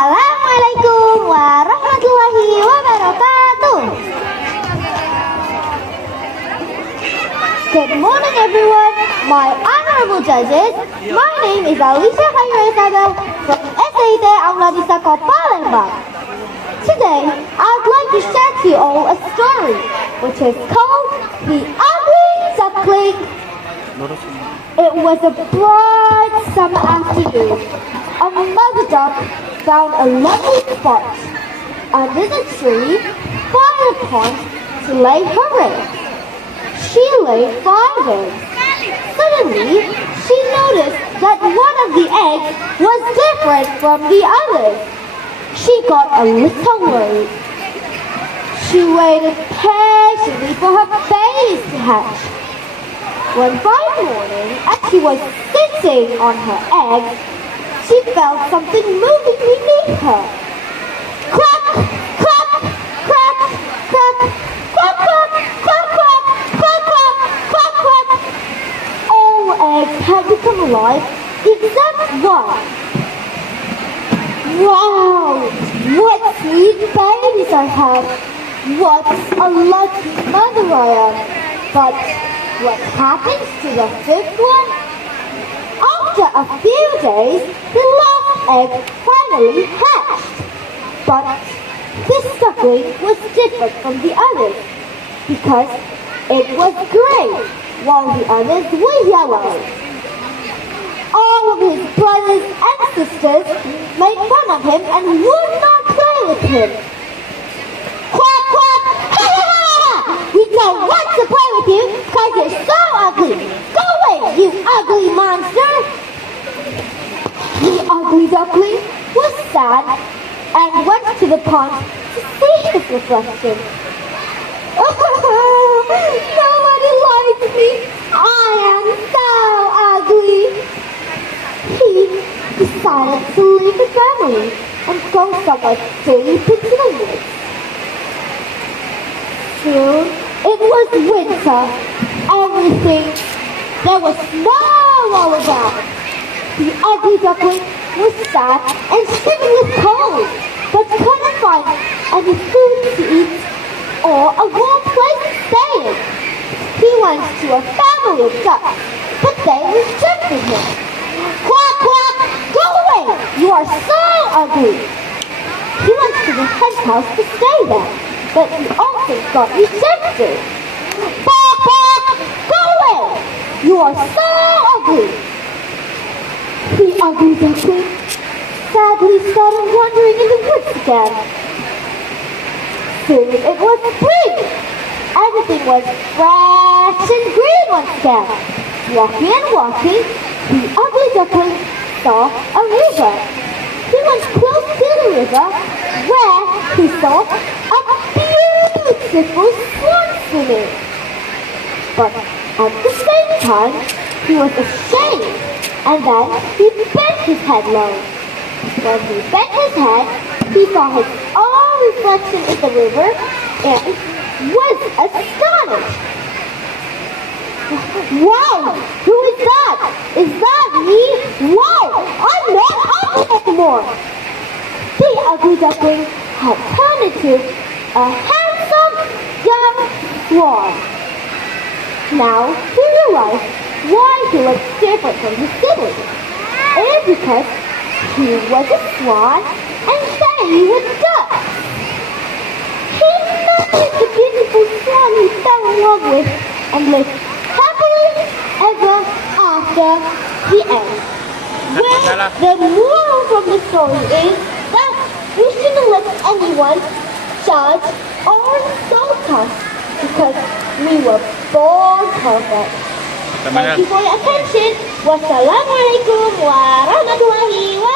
Assalamualaikum warahmatullahi wabarakatuh. Good morning everyone, my honorable judges. My name is Alisha, Khaira, Isabel from SDIT Auladi Sako, Palembang. Today, I'd like to share to you all a story which is called The Ugly Duckling. It was a bright summer afternoon. A mother duck found a lovely spot under the tree by the pond to lay her eggs. She laid 5 eggs. Suddenly, she noticed that one of the eggs was different from the others. She got a little worried. She waited patiently for her babies to hatch. One fine morning, as she was sitting on her egg, she felt something moving beneath her. Quack, quack, quack, quack, quack, quack, quack, quack, quack, quack, quack, quack. All eggs had become alive except one. Wow, what sweet babies I have. What a lucky mother I am. But what happens to the 5th one? After a few days, the last egg finally hatched. But this duckling was different from the others because it was gray while the others were yellow. All of his brothers and sisters made fun of him and would not play with him. Quack, quack! Ha ha ha! We don't want to play with you because you're so ugly. Go away, you ugly monster! The ugly duckling was sad and went to the pond to see his reflection. Nobody likes me. I am so ugly. He decided to leave the family and go somewhere deep into the woods. Soon it was winter. There was snow all about. The ugly duckling was sad and shivering with cold, but couldn't find any food to eat or a warm place to stay in. He went to a family of ducks, but they rejected him. Quack, quack! Go away! You are so ugly! He went to the hen house to stay there, but he also got rejected. Quack, quack! Go away! You are so ugly! The ugly duckling sadly started wandering in the woods again. Soon it was spring. Everything was fresh and green once again. Walking and walking, the ugly duckling saw a river. He went close to the river where he saw a beautiful swan swimming. But at the same time, he was ashamed, and then he bent his head low. When he bent his head, he saw his own reflection in the river and was astonished. Wow! Who is that? Is that me? Wow! I'm not ugly anymore! The ugly duckling had turned into a handsome young swan. Now he realized why he looked different from his siblings. It is because he was a swan and they were ducks. He married the beautiful swan he fell in love with and lived happily ever after the end. Well, the moral from the story is that we shouldn't let anyone judge or insult us because we were born perfect. Thank you for your attention. Wassalamualaikum warahmatullahi wabarakatuh.